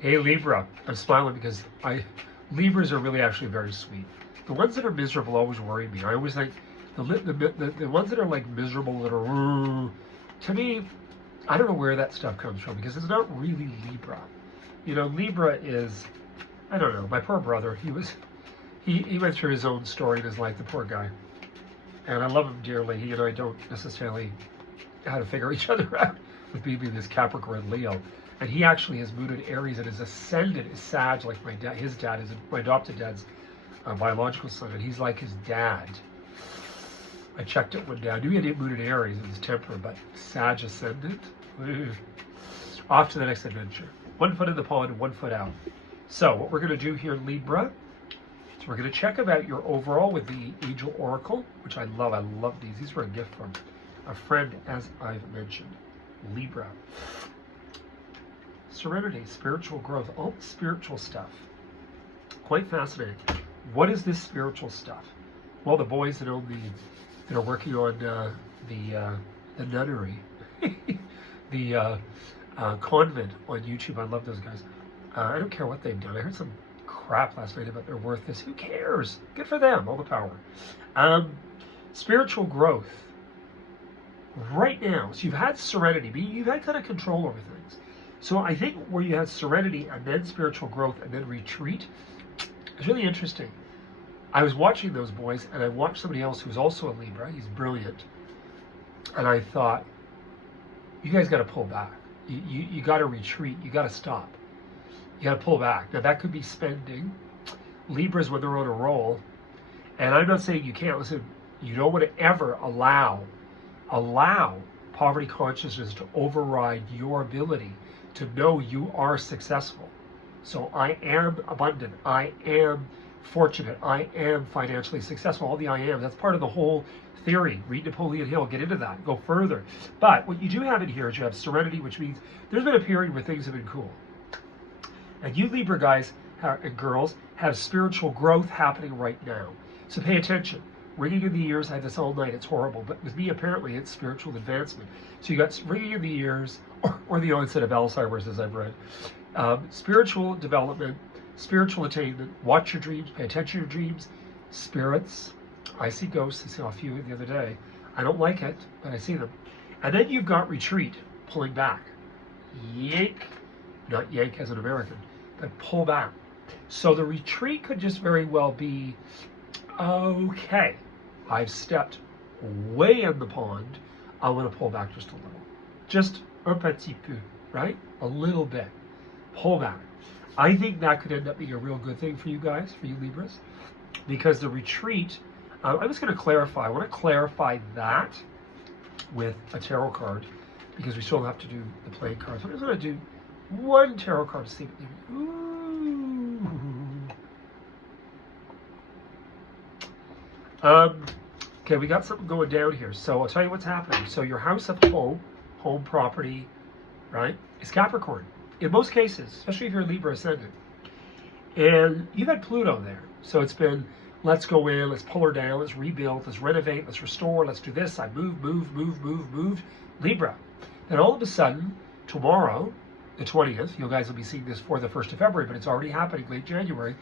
Hey Libra, I'm smiling because Libras are really actually very sweet. The ones that are miserable always worry me. I always think the ones that are like miserable, that are to me, I don't know where that stuff comes from because it's not really Libra. You know, Libra is, I don't know. My poor brother, he went through his own story in his life, the poor guy, and I love him dearly. He and I don't necessarily how to figure each other out with me being this Capricorn Leo. And he actually has mooted Aries and his ascendant is Sag, like my dad. His dad is my adopted dad's biological son, and he's like his dad. I checked it one day. I knew he had mooted Aries in his temper, but Sag ascendant. Off to the next adventure. 1 foot in the pond, 1 foot out. So what we're going to do here, Libra, is we're going to check about your overall with the Angel Oracle, which I love. I love these. These were a gift from a friend, as I've mentioned. Libra. Serenity, spiritual growth, all the spiritual stuff. Quite fascinating. What is this spiritual stuff? Well, the boys that are working on the nunnery, the convent on YouTube. I love those guys. I don't care what they've done. I heard some crap last night about they're worth this. Who cares? Good for them. All the power. Spiritual growth. Right now, so you've had serenity, meaning you've had kind of control over things. So I think where you have serenity and then spiritual growth and then retreat is really interesting. I was watching those boys and I watched somebody else who's also a Libra. He's brilliant. And I thought, you guys got to pull back. You got to retreat. You got to stop. You got to pull back. Now that could be spending. Libras when they're on a roll. And I'm not saying you can't. Listen, you don't want to ever allow poverty consciousness to override your ability to know you are successful. So I am abundant. I am fortunate. I am financially successful. All the I am. That's part of the whole theory. Read Napoleon Hill. Get into that. Go further. But what you do have in here is you have serenity, which means there's been a period where things have been cool. And you Libra guys and girls have spiritual growth happening right now. So pay attention. Ringing in the ears, I had this all night, it's horrible. But with me, apparently, it's spiritual advancement. So you got ringing in the ears, or the onset of Alzheimer's, as I've read. Spiritual development, spiritual attainment, watch your dreams, pay attention to your dreams. Spirits, I see ghosts, I saw a few the other day. I don't like it, but I see them. And then you've got retreat, pulling back. Yank, not yank as an American, but pull back. So the retreat could just very well be, okay, I've stepped way in the pond. I want to pull back just a little. Just un petit peu, right? A little bit. Pull back. I think that could end up being a real good thing for you guys, for you Libras, because the retreat, I'm just going to clarify. I want to clarify that with a tarot card because we still have to do the playing cards. I'm just going to do one tarot card to see what they do. Okay, we got something going down here. So I'll tell you what's happening. So your house of home property, right, is Capricorn. In most cases, especially if you're Libra ascendant. And you've had Pluto there. So it's been, let's go in, let's pull her down, let's rebuild, let's renovate, let's restore, let's do this. I move, Libra. Then all of a sudden, tomorrow, the 20th, you guys will be seeing this for the 1st of February, but it's already happening late January.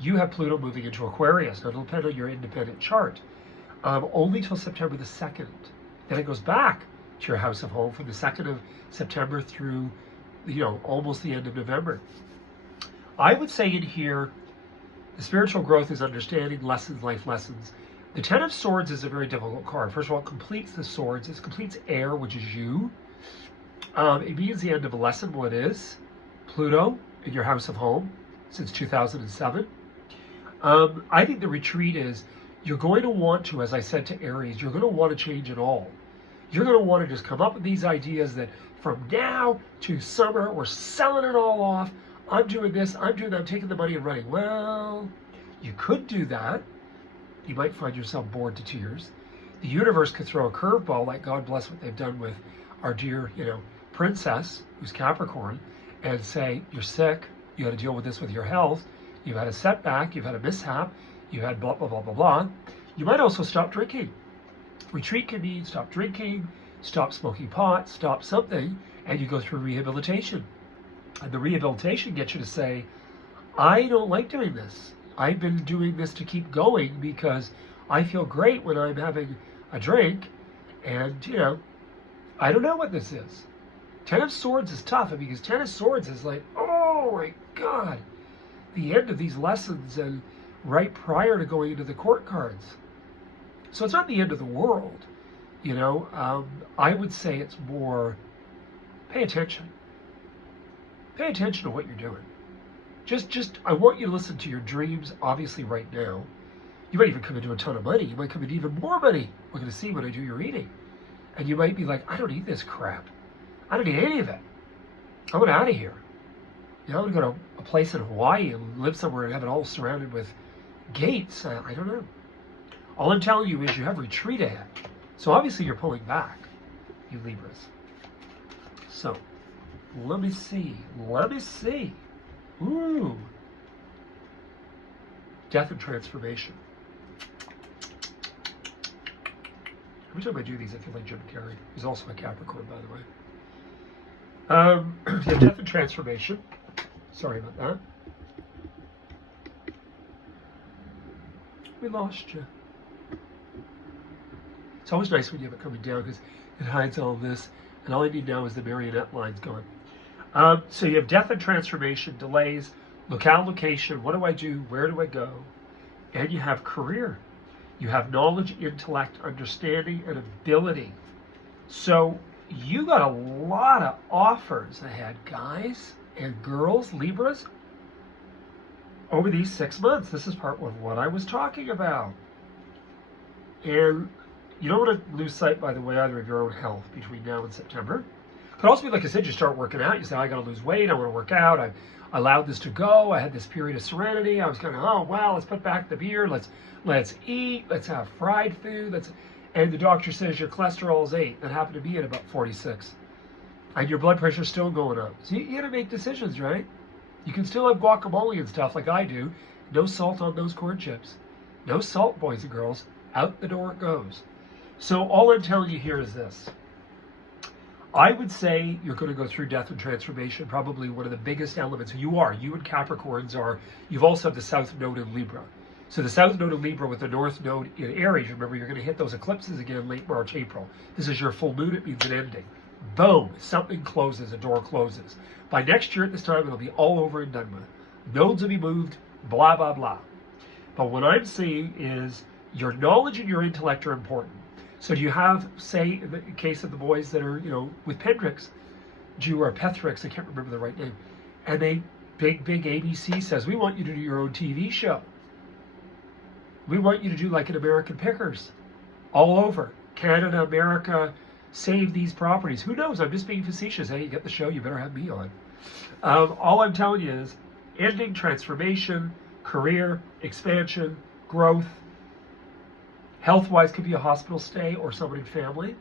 You have Pluto moving into Aquarius. Now, it'll depend on your independent chart. Only till September the 2nd. Then it goes back to your house of home from the 2nd of September through, almost the end of November. I would say in here, the spiritual growth is understanding lessons, life lessons. The 10 of Swords is a very difficult card. First of all, it completes the swords. It completes air, which is you. It means the end of a lesson. Well, it is. Pluto in your house of home since 2007. I think the retreat is you're going to want to, as I said to Aries, you're going to want to change it all. You're going to want to just come up with these ideas that from now to summer, we're selling it all off. I'm doing this, I'm doing that, I'm taking the money and running. Well, you could do that. You might find yourself bored to tears. The universe could throw a curveball, like God bless what they've done with our dear, princess, who's Capricorn, and say, you're sick, you got to deal with this with your health, you've had a setback, you've had a mishap, you've had blah, blah, blah, blah, blah. You might also stop drinking. Retreat can mean stop drinking, stop smoking pot, stop something, and you go through rehabilitation. And the rehabilitation gets you to say, I don't like doing this. I've been doing this to keep going because I feel great when I'm having a drink. And, I don't know what this is. Ten of Swords is tough because Ten of Swords is like, oh my God, the end of these lessons and right prior to going into the court cards. So it's not the end of the world, I would say it's more, pay attention. Pay attention to what you're doing. Just, I want you to listen to your dreams, obviously right now. You might even come into a ton of money. You might come into even more money. We're going to see when I do your reading. And you might be like, I don't need this crap. I don't need any of it. I want out of here. I want to go to a place in Hawaii and live somewhere and have it all surrounded with gates. I don't know. All I'm telling you is you have retreat ahead. So obviously you're pulling back, you Libras. So, let me see. Ooh. Death and transformation. Every time I do these, I feel like Jim Carrey. He's also a Capricorn, by the way. You have death and transformation. Sorry about that. We lost you. It's always nice when you have it coming down because it hides all this. And all I need now is the marionette lines going. So you have death and transformation, delays, locale, location, what do I do, where do I go? And you have career. You have knowledge, intellect, understanding, and ability. So you got a lot of offers ahead, guys and girls, Libras, over these 6 months. This is part of what I was talking about. And you don't want to lose sight, by the way, either of your own health between now and September. It could also be, like I said, you start working out. You say, I got to lose weight. I want to work out. I allowed this to go. I had this period of serenity. I was kind of, oh, wow, let's put back the beer. Let's eat. Let's have fried food. And the doctor says your cholesterol is 8. That happened to be at about 46. And your blood pressure is still going up. So you got to make decisions, right? You can still have guacamole and stuff like I do. No salt on those corn chips. No salt, boys and girls. Out the door it goes. So all I'm telling you here is this. I would say you're going to go through death and transformation, probably one of the biggest elements. You and Capricorns are, you've also have the South Node in Libra. So the South Node in Libra with the North Node in Aries, remember you're going to hit those eclipses again late March, April. This is your full moon, it means an ending. Boom, something closes, a door closes. By next year at this time, it'll be all over and done with. Nodes will be moved, blah, blah, blah. But what I'm seeing is your knowledge and your intellect are important. So do you have, say, in the case of the boys that are, with Pendrix, or Pethrix, I can't remember the right name, and they, big ABC says, we want you to do your own TV show. We want you to do like an American Pickers, all over. Canada, America, save these properties. Who knows? I'm just being facetious. Hey, you get the show, you better have me on. All I'm telling you is ending, transformation, career, expansion, growth. Health-wise, could be a hospital stay or someone in family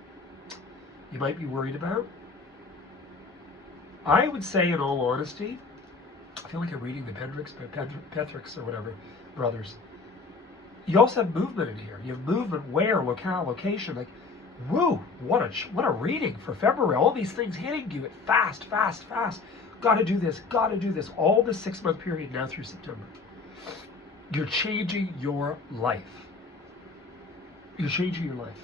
you might be worried about. I would say, in all honesty, I feel like I'm reading the Pethrix or whatever, brothers. You also have movement in here. You have movement, where, locale, location. Like, woo, what a reading for February. All these things hitting you at fast. Got to do this, all this 6-month period now through September. You're changing your life. You're changing your life.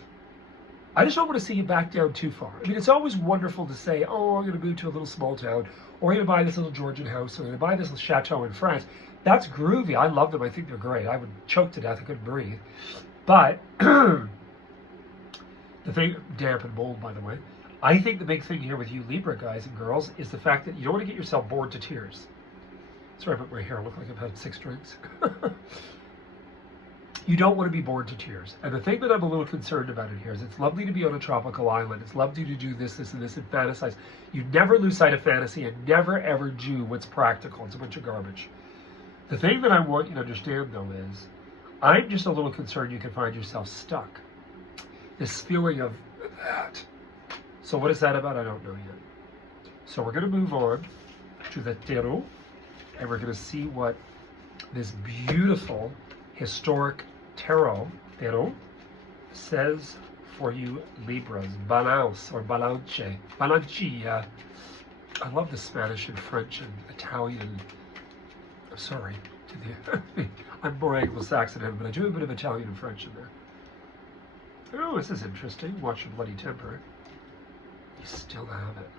I just don't want to see you back down too far. I mean, it's always wonderful to say, oh, I'm going to move to a little small town, or I'm going to buy this little Georgian house, or I'm going to buy this little chateau in France. That's groovy. I love them. I think they're great. I would choke to death. I couldn't breathe. But the thing, damp and mold, by the way, I think the big thing here with you Libra guys and girls is the fact that you don't want to get yourself bored to tears. Sorry about my hair. I look like I've had 6 drinks. You don't want to be bored to tears. And the thing that I'm a little concerned about in here is it's lovely to be on a tropical island. It's lovely to do this, and this, and fantasize. You never lose sight of fantasy and never, ever do what's practical. It's a bunch of garbage. The thing that I want you to understand, though, is I'm just a little concerned you can find yourself stuck. This feeling of that. So what is that about? I don't know yet. So we're going to move on to the tarot, and we're going to see what this beautiful historic tarot says for you Libras. Balance or balance. Balancia. I love the Spanish and French and Italian. I'm sorry to the. I'm more Anglo-Saxon, but I do have a bit of Italian and French in there. Oh, this is interesting. Watch your bloody temper. You still have it.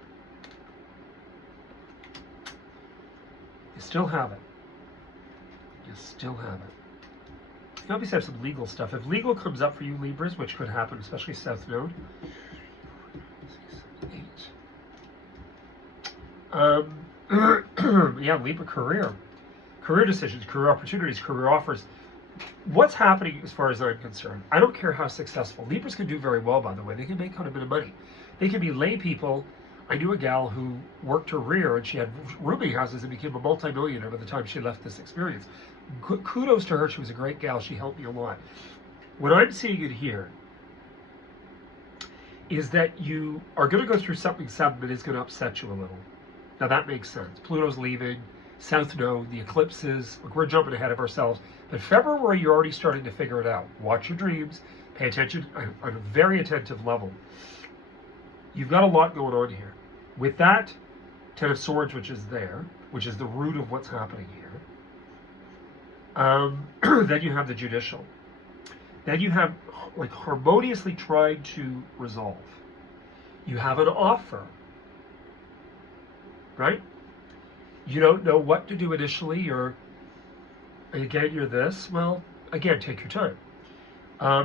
You still have it. You still have it. You obviously have some legal stuff. If legal comes up for you, Libras, which could happen, especially South Node. 6, 8. Yeah, Libra career. Career decisions, career opportunities, career offers. What's happening as far as I'm concerned? I don't care how successful. Libras can do very well, by the way. They can make quite a bit of money. They can be lay people. I knew a gal who worked her rear and she had rooming houses and became a multimillionaire by the time she left this experience. Kudos to her. She was a great gal. She helped me a lot. What I'm seeing in here is that you are going to go through something sudden that is going to upset you a little. Now that makes sense. Pluto's leaving, South Node, the eclipses. Look, we're jumping ahead of ourselves. But February, you're already starting to figure it out. Watch your dreams. Pay attention on a very attentive level. You've got a lot going on here. With that, Ten of Swords, which is there, which is the root of what's happening here. Then you have the Judicial. Then you have, like, harmoniously tried to resolve. You have an offer, right? You don't know what to do initially. You're this. Well, again, take your time.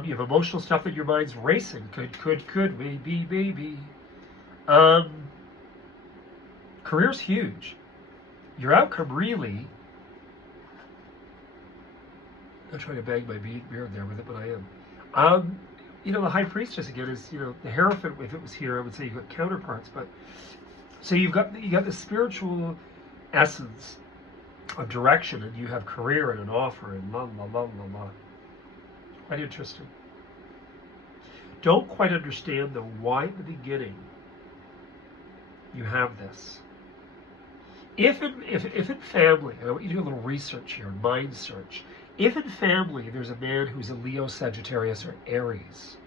You have emotional stuff in your mind's racing. Could, maybe. Career's huge. Your outcome really. I'm not trying to bang my beard there with it, but I am. The High Priestess again is, the Hierophant. If it was here, I would say you've got counterparts, but so you got the spiritual essence of direction, and you have career and an offer and la. Quite interesting. Don't quite understand the why at the beginning. You have this. If in family, and I want you to do a little research here, mind search. If in family there's a man who's a Leo, Sagittarius, or Aries,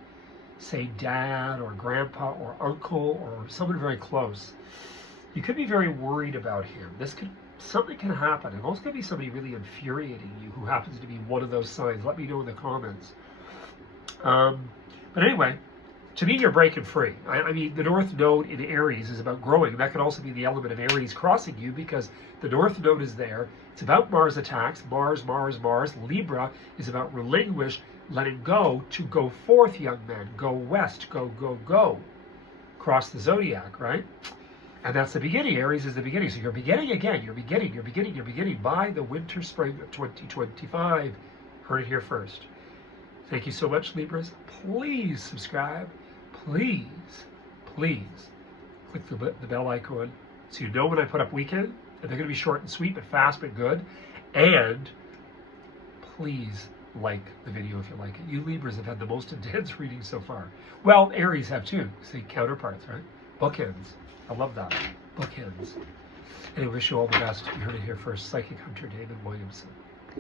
say dad or grandpa or uncle or someone very close, you could be very worried about him. Something can happen. It also could be somebody really infuriating you who happens to be one of those signs. Let me know in the comments. But anyway, to me, you're breaking free. I mean, the North Node in Aries is about growing. That could also be the element of Aries crossing you because the North Node is there. It's about Mars attacks. Mars. Libra is about relinquish, letting go to go forth, young men. Go west. Go. Cross the zodiac, right? And that's the beginning. Aries is the beginning. So you're beginning again. You're beginning by the winter, spring of 2025. Heard it here first. Thank you so much, Libras. Please subscribe. Please click the bell icon so you know when I put up weekend. And they're going to be short and sweet, but fast but good. And please like the video if you like it. You Libras have had the most intense reading so far. Well, Aries have too. See, counterparts, right? Bookends. I love that. Bookends. And I wish you all the best. You heard it here first. Psychic Hunter David Williamson.